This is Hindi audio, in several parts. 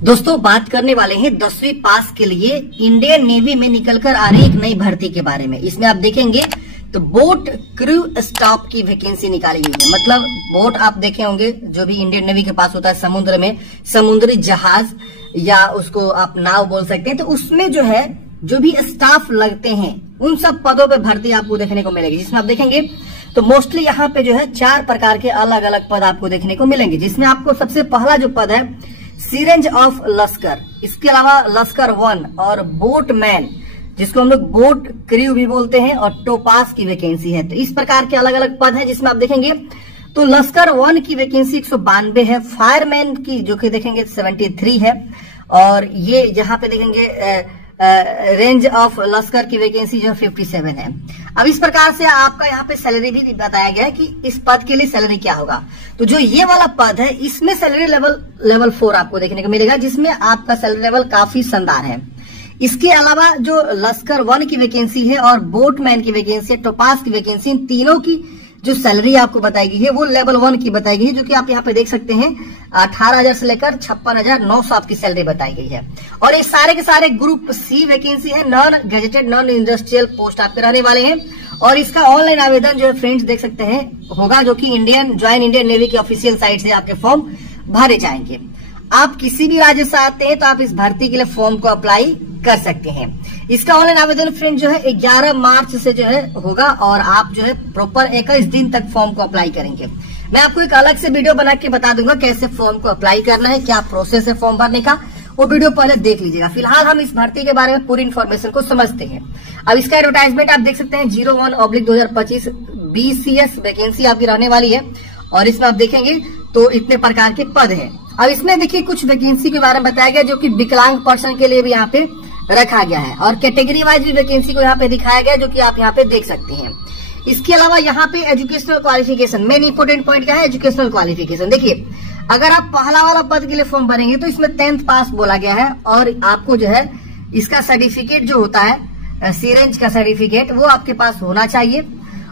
दोस्तों बात करने वाले हैं 10वीं पास के लिए इंडियन नेवी में निकलकर आ रही एक नई भर्ती के बारे में। इसमें आप देखेंगे तो बोट क्रू स्टाफ की वैकेंसी निकाली गई है। मतलब बोट आप देखे होंगे जो भी इंडियन नेवी के पास होता है समुद्र में, समुद्री जहाज या उसको आप नाव बोल सकते हैं, तो उसमें जो है जो भी स्टाफ लगते हैं उन सब पदों पे भर्ती आपको देखने को मिलेगी। जिसमें आप देखेंगे तो मोस्टली यहाँ पे जो है 4 प्रकार के अलग अलग पद आपको देखने को मिलेंगे। जिसमें आपको सबसे पहला जो पद है सीरेंज ऑफ लश्कर, इसके अलावा लश्कर 1 और बोटमैन जिसको हम लोग बोट क्रू भी बोलते हैं, और टोपास की वैकेंसी है। तो इस प्रकार के अलग अलग पद हैं जिसमें आप देखेंगे तो लश्कर 1 की वैकेंसी 192 है, फायरमैन की जो कि देखेंगे 73 है, और ये यहाँ पे देखेंगे रेंज ऑफ लश्कर की वैकेंसी जो 57 है। अब इस प्रकार से आपका यहाँ पे सैलरी भी बताया गया है कि इस पद के लिए सैलरी क्या होगा। तो जो ये वाला पद है इसमें सैलरी लेवल 4 आपको देखने को मिलेगा, जिसमें आपका सैलरी लेवल काफी शानदार है। इसके अलावा जो लश्कर 1 की वैकेंसी है और बोटमैन की वैकेंसी है, टोपास की वैकेंसी, इन तीनों की जो सैलरी आपको बताई गई है वो लेवल 1 की बताई गई है, जो कि आप यहाँ पे देख सकते हैं 18,000 से लेकर 56,900 आपकी सैलरी बताई गई है। और ये सारे के सारे ग्रुप सी वैकेंसी है, non gazetted non industrial post आपके रहने वाले हैं। और इसका ऑनलाइन आवेदन जो है फ्रेंड्स देख सकते हैं होगा, जो कि ज्वाइन इंडियन नेवी की ऑफिशियल साइट से आपके फॉर्म भरे जाएंगे। आप किसी भी राज्य से आते हैं तो आप इस भर्ती के लिए फॉर्म को अप्लाई कर सकते हैं। इसका ऑनलाइन आवेदन फ्रेंड जो है 11 मार्च से जो है होगा, और आप जो है प्रॉपर 21 दिन तक फॉर्म को अप्लाई करेंगे। मैं आपको एक अलग से वीडियो बना के बता दूंगा कैसे फॉर्म को अप्लाई करना है, क्या प्रोसेस है फॉर्म भरने का, वो वीडियो पहले देख लीजिएगा। फिलहाल हम इस भर्ती के बारे में पूरी इन्फॉर्मेशन को समझते हैं। अब इसका एडवर्टाइजमेंट आप देख सकते हैं 01/2025 BCS वैकेंसी आपकी रहने वाली है, और इसमें आप देखेंगे तो इतने प्रकार के पद है। अब इसमें देखिए कुछ वैकेंसी के बारे में बताया गया जो कि विकलांग पर्सन के लिए भी यहाँ पे रखा गया है, और कैटेगरी वाइज भी वैकेंसी को यहाँ पे दिखाया गया जो कि आप यहाँ पे देख सकते हैं। इसके अलावा यहाँ पे educational qualification, main important point क्या है, एजुकेशनल क्वालिफिकेशन। देखिए अगर आप पहला वाला पद के लिए फॉर्म भरेंगे तो इसमें 10th पास बोला गया है, और आपको जो है इसका सर्टिफिकेट जो होता है सीरेंज का सर्टिफिकेट वो आपके पास होना चाहिए,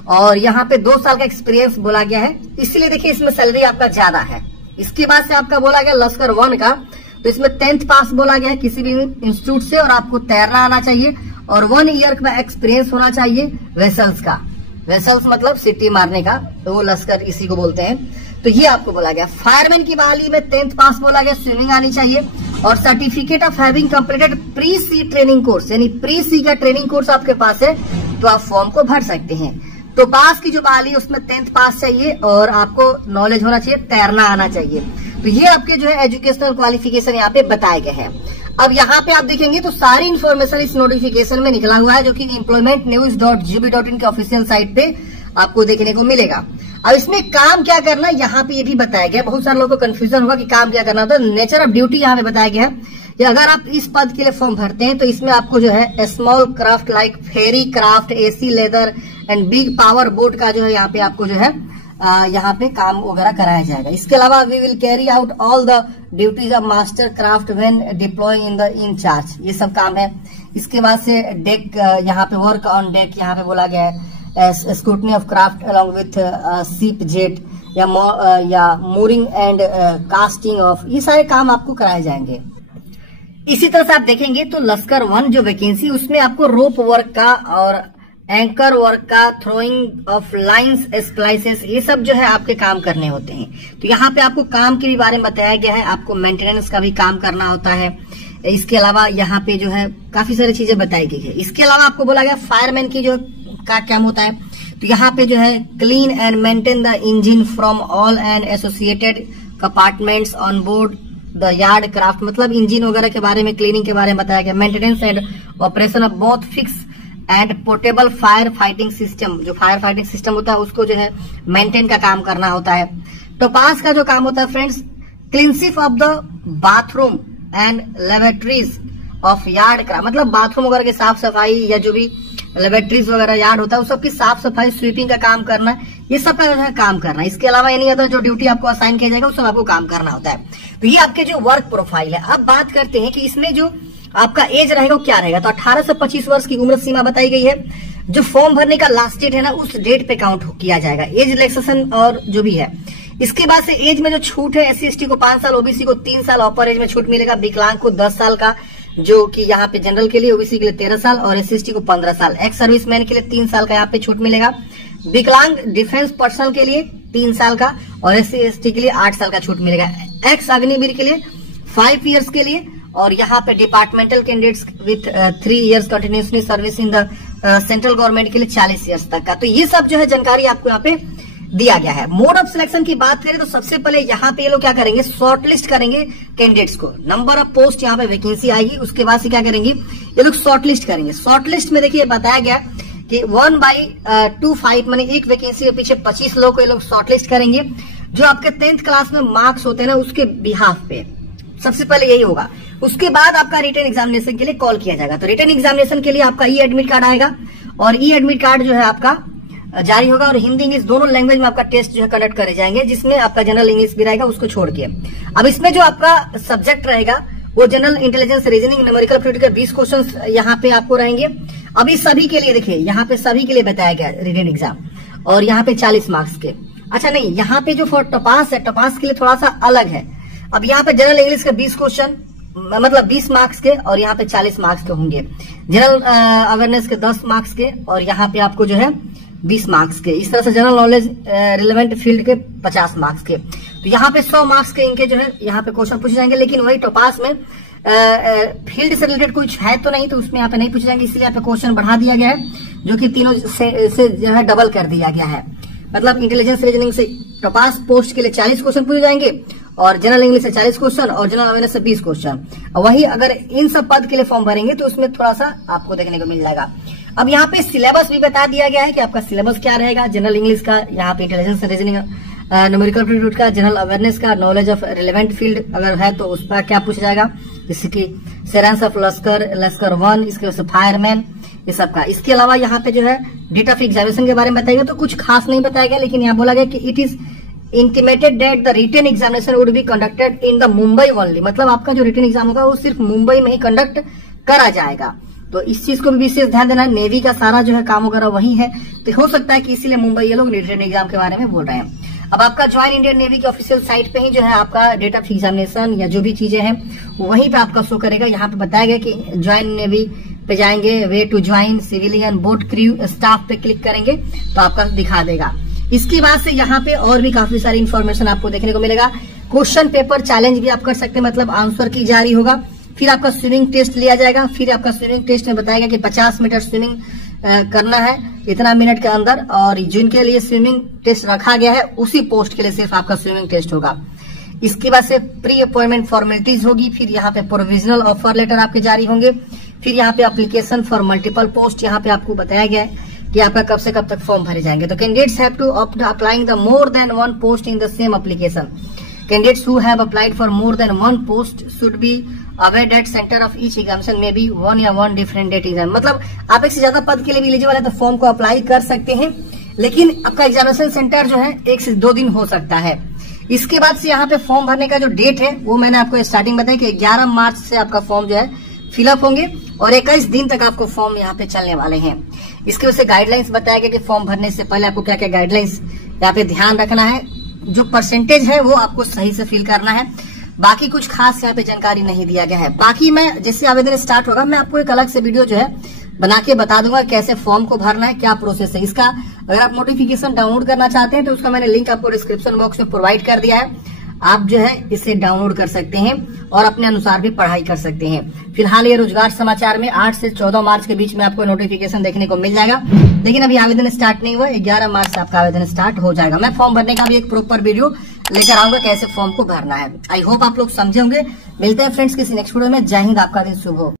और यहाँ पे 2 साल का एक्सपीरियंस बोला गया है, इसलिए देखिए इसमें सैलरी आपका ज्यादा है। इसके बाद से आपका बोला गया लश्कर 1 का, तो इसमें 10th पास बोला गया है किसी भी इंस्टीट्यूट से, और आपको तैरना आना चाहिए, और 1 ईयर का एक्सपीरियंस होना चाहिए वेसल्स का। वेसल्स मतलब सिटी मारने का, तो वो लश्कर इसी को बोलते हैं। तो ये आपको बोला गया। फायरमैन की बहाली में 10th पास बोला गया, स्विमिंग आनी चाहिए, और certificate of having completed pre sea training course, यानी प्री सी का ट्रेनिंग कोर्स आपके पास है तो आप फॉर्म को भर सकते हैं। तो पास की जो बहाली है उसमें 10th पास चाहिए, और आपको नॉलेज होना चाहिए, तैरना आना चाहिए। तो ये आपके जो है एजुकेशनल क्वालिफिकेशन यहाँ पे बताए गए हैं। अब यहाँ पे आप देखेंगे तो सारी इन्फॉर्मेशन इस नोटिफिकेशन में निकला हुआ है, जो कि employmentnews.gov.in के ऑफिशियल साइट पे आपको देखने को मिलेगा। अब इसमें काम क्या करना है यहाँ पे ये भी बताया गया। बहुत सारे लोगों को कंफ्यूजन होगा कि काम क्या करना होता है। नेचर ऑफ ड्यूटी यहाँ पे बताया गया है कि अगर आप इस पद के लिए फॉर्म भरते हैं तो इसमें आपको जो है small craft like ferry craft, AC leather and big power boat का जो है यहाँ पे आपको जो है यहाँ पे काम वगैरह कराया जाएगा। इसके अलावा we will carry out all the duties of master craft when deploying in charge, ये सब काम है। इसके बाद से डेक, यहाँ पे वर्क ऑन डेक यहाँ पे बोला गया है, scrutiny of craft along with सीप जेट या मोरिंग एंड कास्टिंग ऑफ, ये सारे काम आपको कराए जाएंगे। इसी तरह से आप देखेंगे तो लश्कर 1 जो वैकेंसी उसमें आपको रोप वर्क का और एंकर वर्क का, थ्रोइंग ऑफ लाइंस, स्प्लाइसेस, ये सब जो है आपके काम करने होते हैं। तो यहाँ पे आपको काम के भी बारे में बताया गया है, आपको मेंटेनेंस का भी काम करना होता है। इसके अलावा यहाँ पे जो है काफी सारी चीजें बताई गई है। इसके अलावा आपको बोला गया फायरमैन की जो का काम होता है, तो यहाँ पे जो है clean and maintain the engine from all and associated compartments on board the yard craft, मतलब इंजिन वगैरह के बारे में, क्लीनिंग के बारे में बताया गया। Maintenance and operation of both fix and portable fire fighting system, जो फायर फाइटिंग सिस्टम होता है उसको जो है मेंटेन का काम करना होता है। टोपास का जो काम होता है friends, cleanship of the bathroom and laboratories of yard craft, मतलब बाथरूम वगैरह की साफ सफाई या जो भी लेबोरेटरीज वगैरह यार्ड होता है उस सबकी साफ सफाई, स्वीपिंग का काम करना, ये सब का जो है काम करना। इसके अलावा एनी अदर जो ड्यूटी आपको असाइन किया जाएगा उस सब आपको काम करना होता है। तो ये आपके जो वर्क प्रोफाइल है। अब बात करते हैं कि इसमें जो आपका एज रहेगा वो क्या रहेगा। तो 18 से 25 वर्ष की उम्र सीमा बताई गई है। जो फॉर्म भरने का लास्ट डेट है ना उस डेट पे काउंट किया जाएगा। एज रिलैक्सेशन और जो भी है इसके बाद से एज में जो छूट है, SC/ST को 5 साल, OBC को 3 साल अपर एज में छूट मिलेगा, विकलांग को 10 साल का, जो कि यहाँ पे जनरल के लिए, OBC के लिए 13 साल और SC/ST को 15 साल, एक्स सर्विसमैन के लिए 3 साल का यहाँ पे छूट मिलेगा, विकलांग डिफेंस पर्सनल के लिए 3 साल का और SC/ST के लिए 8 साल का छूट मिलेगा, एक्स अग्निवीर के लिए 5 इयर्स के लिए, और यहाँ पे departmental candidates with 3 years continuously service in the central government के लिए 40 इयर्स तक का। तो ये सब जो है जानकारी आपको यहाँ पे दिया गया है। मोड ऑफ सिलेक्शन की बात करें तो सबसे पहले यहाँ पे ये लोग क्या करेंगे, शॉर्टलिस्ट करेंगे कैंडिडेट्स को, नंबर ऑफ पोस्ट यहाँ पे वैकेंसी आएगी, उसके बाद से क्या करेंगे ये लोग शॉर्टलिस्ट करेंगे। शॉर्टलिस्ट में देखिए बताया गया कि 1/25 माने एक वैकेंसी के पीछे 25 लोग को ये लोग शॉर्टलिस्ट करेंगे, जो आपके 10th क्लास में मार्क्स होते हैं ना उसके बिहाफ पे सबसे पहले यही होगा। उसके बाद आपका रिटन एग्जामिनेशन के लिए कॉल किया जाएगा। तो रिटन एग्जामिनेशन के लिए आपका ई एडमिट कार्ड आएगा और ई एडमिट कार्ड जो है आपका जारी होगा और हिंदी इंग्लिश दोनों लैंग्वेज में आपका टेस्ट जो है कंडक्ट करे जाएंगे, जिसमें आपका जनरल इंग्लिश भी रहेगा उसको छोड़ के। अब इसमें जो आपका सब्जेक्ट रहेगा वो general intelligence, reasoning, numerical aptitude के 20 क्वेश्चन यहाँ पे आपको रहेंगे। अभी सभी के लिए देखिए यहाँ पे सभी के लिए बताया गया रिटन एग्जाम और यहाँ पे 40 मार्क्स के। अच्छा नहीं, यहाँ पे जो फॉर टपास है, टपास के लिए थोड़ा सा अलग है। अब यहाँ पे जनरल इंग्लिश के 20 क्वेश्चन मतलब 20 मार्क्स के और यहाँ पे 40 मार्क्स के होंगे, जनरल अवेयरनेस के 10 मार्क्स के और यहाँ पे आपको जो है 20 मार्क्स के। इस तरह से जनरल नॉलेज रिलेवेंट फील्ड के 50 मार्क्स के। तो यहाँ पे 100 मार्क्स के इनके जो है यहाँ पे क्वेश्चन पूछे जाएंगे, लेकिन वही टपास में फील्ड से रिलेटेड कुछ है तो नहीं, तो उसमें यहाँ पे नहीं पूछे जाएंगे, इसलिए यहाँ पे क्वेश्चन बढ़ा दिया गया है, जो कि तीनों से जो है डबल कर दिया गया है। मतलब इंटेलिजेंस रीजनिंग से टपास पोस्ट के लिए 40 क्वेश्चन पूछे जाएंगे और जनरल इंग्लिश से 40 क्वेश्चन और जनरल अवेयरनेस से 20 क्वेश्चन। वही अगर इन सब पद के लिए फॉर्म भरेंगे तो उसमें थोड़ा सा आपको देखने को मिल जाएगा। अब यहाँ पे सिलेबस भी बता दिया गया है कि आपका सिलेबस क्या रहेगा। जनरल इंग्लिश का, यहाँ पे इंटेलिजेंस रीजनिंग, न्यूमेरिकल एप्टीट्यूड का, जनरल अवेयरनेस का, नॉलेज ऑफ रिलेवेंट फील्ड अगर है तो उस पर क्या पूछा जाएगा, जैसे कि सेरेंस ऑफ लश्कर 1, इसके वजह से फायरमैन, ये सब का। इसके अलावा यहाँ पे जो है डेट ऑफ एग्जामिनेशन के बारे में बताया गया, तो कुछ खास नहीं बताया गया, लेकिन यहाँ बोला गया कि it is intimated that the written examination would be conducted in the Mumbai only. मतलब आपका जो रिटन एग्जाम होगा वो सिर्फ मुंबई में ही कंडक्ट करा जाएगा। तो इस चीज को भी विशेष ध्यान देना है। नेवी का सारा जो है काम वगैरह वही है, तो हो सकता है कि इसीलिए मुंबई ये लोग रिटन एग्जाम के बारे में बोल रहे हैं। अब आपका ज्वाइन इंडियन नेवी के ऑफिशियल साइट पे ही जो है आपका डेट ऑफ एग्जामिनेशन या जो भी चीजें हैं वहीं पे आपका शो करेगा। यहाँ पे बताया गया कि ज्वाइन नेवी पे जाएंगे, way to join civilian boat crew staff पे क्लिक करेंगे तो आपका दिखा देगा। इसके बाद से यहाँ पे और भी काफी सारी इन्फॉर्मेशन आपको देखने को मिलेगा। क्वेश्चन पेपर चैलेंज भी आप कर सकते हैं, मतलब आंसर की जारी होगा। फिर आपका स्विमिंग टेस्ट लिया जाएगा। फिर आपका स्विमिंग टेस्ट में बताएगा कि 50 मीटर स्विमिंग करना है इतना मिनट के अंदर, और जिनके लिए स्विमिंग टेस्ट रखा गया है उसी पोस्ट के लिए सिर्फ आपका स्विमिंग टेस्ट होगा। इसके बाद से प्री अपॉइंटमेंट फॉर्मेलिटीज होगी। फिर यहाँ पे प्रोविजनल ऑफर लेटर आपके जारी होंगे। फिर यहाँ पे एप्लीकेशन फॉर मल्टीपल पोस्ट, यहाँ पे आपको बताया गया है कि आपका कब से कब तक फॉर्म भरे जाएंगे। तो candidates have to opt applying the more than 1 post in the same application. Candidates who have applied for more than 1 post should be aware that center of each examination may be 1 या 1 different date exam। मतलब आप एक से ज्यादा पद के लिए भी एलिजिबल है तो फॉर्म को अप्लाई कर सकते हैं, लेकिन आपका एग्जामिनेशन सेंटर जो है 1 से 2 दिन हो सकता है। इसके बाद से यहाँ पे फॉर्म भरने का जो डेट है वो मैंने आपको स्टार्टिंग बताया कि 11 मार्च से आपका फॉर्म जो है फिलअप होंगे और 21 दिन तक आपको फॉर्म यहाँ पे चलने वाले हैं। इसके वजह से गाइडलाइंस बताया गया कि फॉर्म भरने से पहले आपको क्या क्या गाइडलाइंस यहाँ पे ध्यान रखना है। जो परसेंटेज है वो आपको सही से फिल करना है। बाकी कुछ खास यहाँ पे जानकारी नहीं दिया गया है। बाकी मैं जैसे आवेदन स्टार्ट होगा मैं आपको एक अलग से वीडियो जो है बना के बता दूंगा कैसे फॉर्म को भरना है, क्या प्रोसेस है इसका। अगर आप नोटिफिकेशन डाउनलोड करना चाहते हैं तो उसका मैंने लिंक आपको डिस्क्रिप्शन बॉक्स में प्रोवाइड कर दिया है। आप जो है इसे डाउनलोड कर सकते हैं और अपने अनुसार भी पढ़ाई कर सकते हैं। फिलहाल ये रोजगार समाचार में 8 से 14 मार्च के बीच में आपको नोटिफिकेशन देखने को मिल जाएगा, लेकिन अभी आवेदन स्टार्ट नहीं हुआ। 11 मार्च से आपका आवेदन स्टार्ट हो जाएगा। मैं फॉर्म भरने का भी एक प्रॉपर वीडियो लेकर आऊंगा कैसे फॉर्म को भरना है। आई होप आप लोग समझे होंगे। मिलते हैं फ्रेंड्स किसी नेक्स्ट वीडियो में। जय हिंद, आपका दिन शुभ हो।